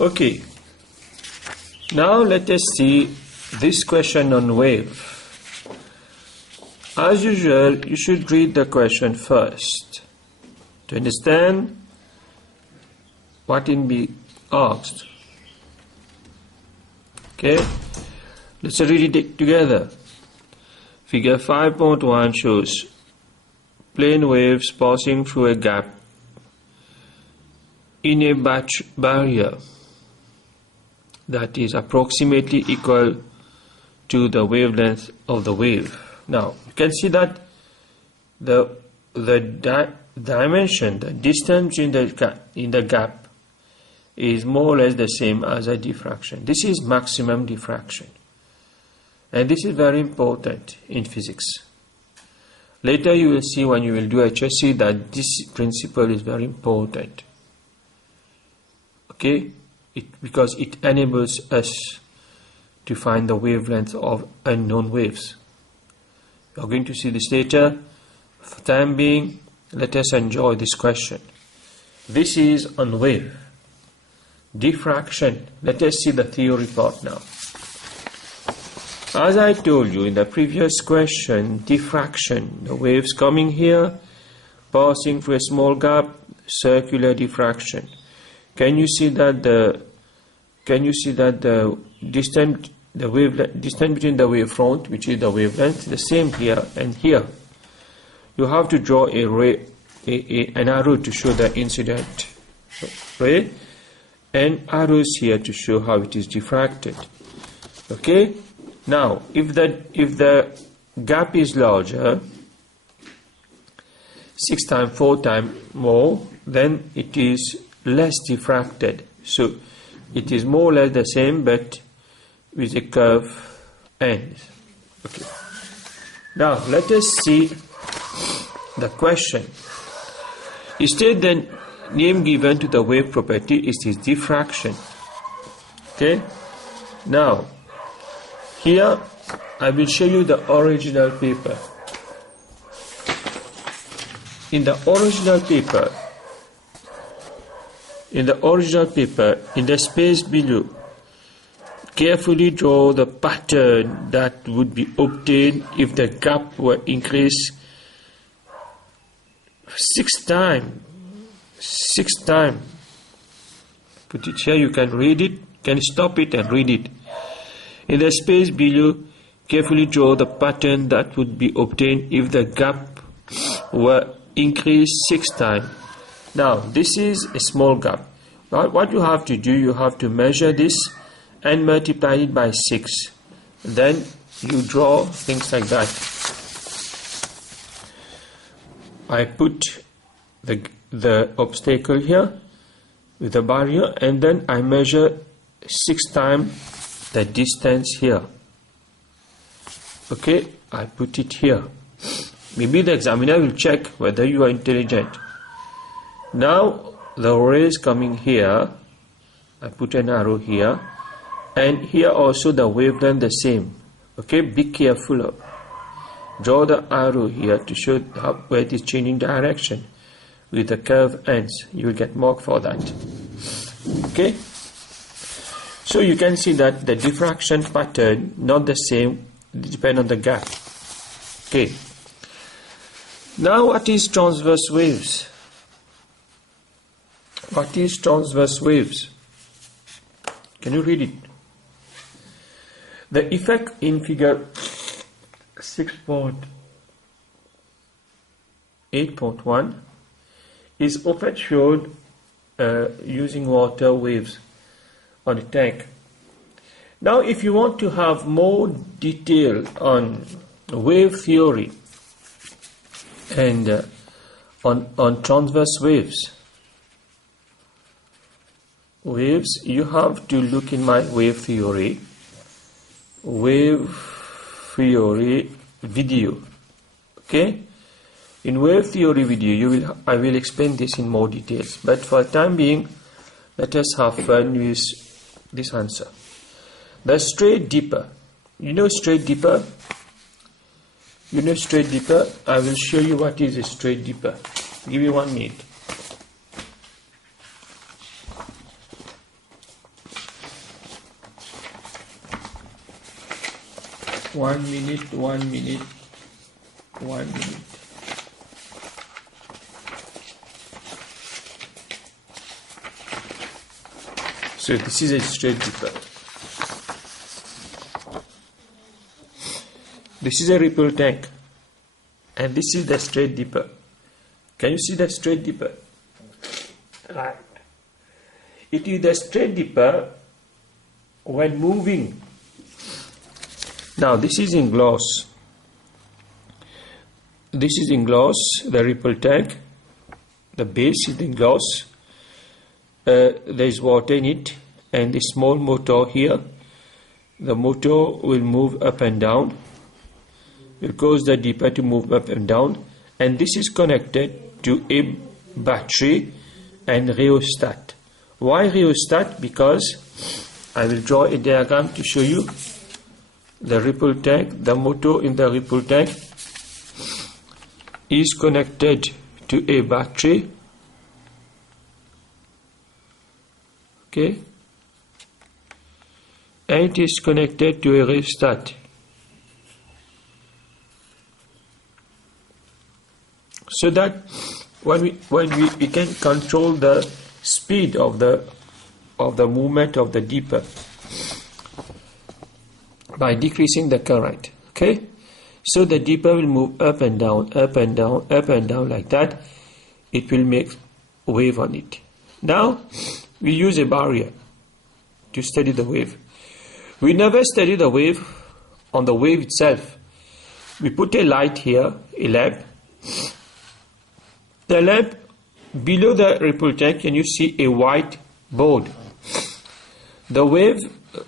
Okay, now let us see this question on wave. As usual, you should read the question first to understand what can be asked. Okay, let's read it together. Figure 5.1 shows plane waves passing through a gap in a barrier that is approximately equal to the wavelength of the wave. Now you can see that the dimension, the distance in the gap is more or less the same as a diffraction. This is maximum diffraction, and this is very important in physics. Later you will see when you will do HSC that this principle is very important. Okay, because it enables us to find the wavelength of unknown waves. We are going to see this later. For the time being, let us enjoy this question. This is on wave. Diffraction. Let us see the theory part now. As I told you in the previous question, diffraction, the waves coming here, passing through a small gap, circular diffraction. Can you see that the distance between the wavefront, which is the wavelength, the same here and here. You have to draw an arrow to show the incident ray, and arrows here to show how it is diffracted. Okay. Now, if the gap is larger, 6 times, 4 times more, then it is less diffracted. So it is more or less the same, but with a curved end. Okay. Now let us see the question. Instead, the name given to the wave property is this diffraction. Okay. Now here I will show you the original paper. In the original paper, in the space below, carefully draw the pattern that would be obtained if the gap were increased 6 times. 6 times. Put it here, you can read it, can stop it and read it. In the space below, carefully draw the pattern that would be obtained if the gap were increased 6 times. Now, this is a small gap. What you have to do, you have to measure this and multiply it by 6. Then you draw things like that. I put the obstacle here with the barrier, and then I measure 6 times the distance here. Okay, I put it here. Maybe the examiner will check whether you are intelligent. Now the rays coming here, I put an arrow here, and here also the wavelength the same. Okay, be careful. Draw the arrow here to show where it is changing direction with the curved ends. You will get marked for that. Okay. So you can see that the diffraction pattern not the same, depend on the gap. Okay. Now what is transverse waves? What is transverse waves? Can you read it? The effect in figure 6.8.1 is often shown using water waves on a tank. Now if you want to have more detail on wave theory and on transverse waves, you have to look in my wave theory video. Okay, in wave theory video I will explain this in more details, but for the time being let us have fun with this answer. The straight dipper, you know straight dipper? You know straight dipper? I will show you what is a straight dipper. Give me 1 minute. 1 minute, 1 minute, 1 minute. So this is a straight dipper. This is a ripple tank, and this is the straight dipper. Can you see the straight dipper? Right. It is the straight dipper when moving. Now this is in gloss. This is in gloss, the ripple tank. The base is in gloss. There is water in it, and the small motor here. The motor will move up and down. It cause the dipper to move up and down, and this is connected to a battery and rheostat. Why rheostat? Because I will draw a diagram to show you the ripple tank. The motor in the ripple tank is connected to a battery. Okay, and it is connected to a rheostat. So that when we can control the speed of the movement of the dipper by decreasing the current. Okay, so the dipper will move up and down, up and down, up and down like that. It will make wave on it. Now we use a barrier to study the wave. We never study the wave on the wave itself. We put a light here, a lamp. The lamp below the ripple tank, can you see a white board? The wave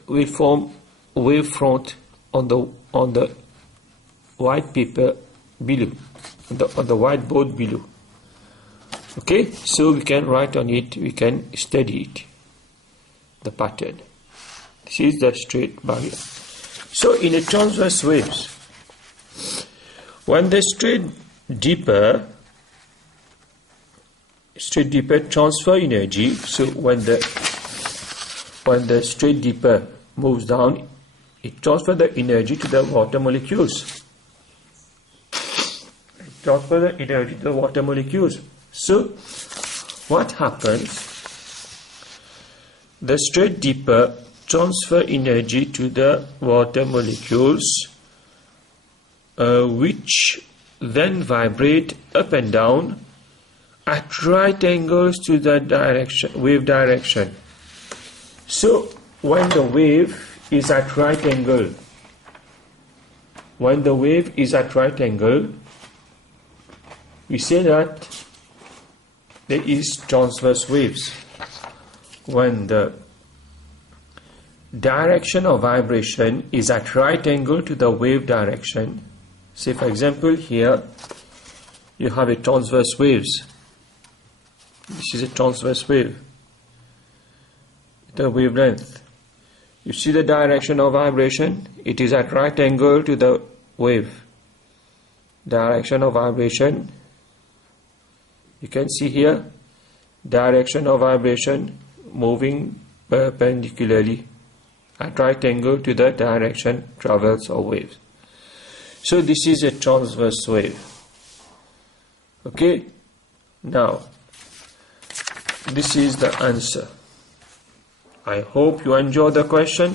will form wave front on the white paper below, on the white board below. Okay, so we can write on it, we can study it, the pattern. This is the straight barrier. So in a transverse waves, when the straight dipper transfer energy, so when the straight dipper moves down, it transfers the energy to the water molecules. So what happens? The straight dipper transfer energy to the water molecules, which then vibrate up and down at right angles to the wave direction. So when the wave is at right angle, we say that there is transverse waves. When the direction of vibration is at right angle to the wave direction, say for example here you have a transverse waves. This is a transverse wave, the wavelength. You see the direction of vibration, it is at right angle to the wave. Direction of vibration, you can see here, direction of vibration moving perpendicularly at right angle to the direction travels of waves. So this is a transverse wave. Okay, now this is the answer. I hope you enjoy the question.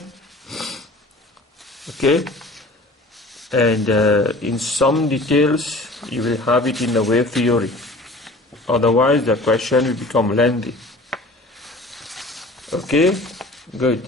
Okay, and in some details you will have it in the wave theory. Otherwise the question will become lengthy. Okay, good.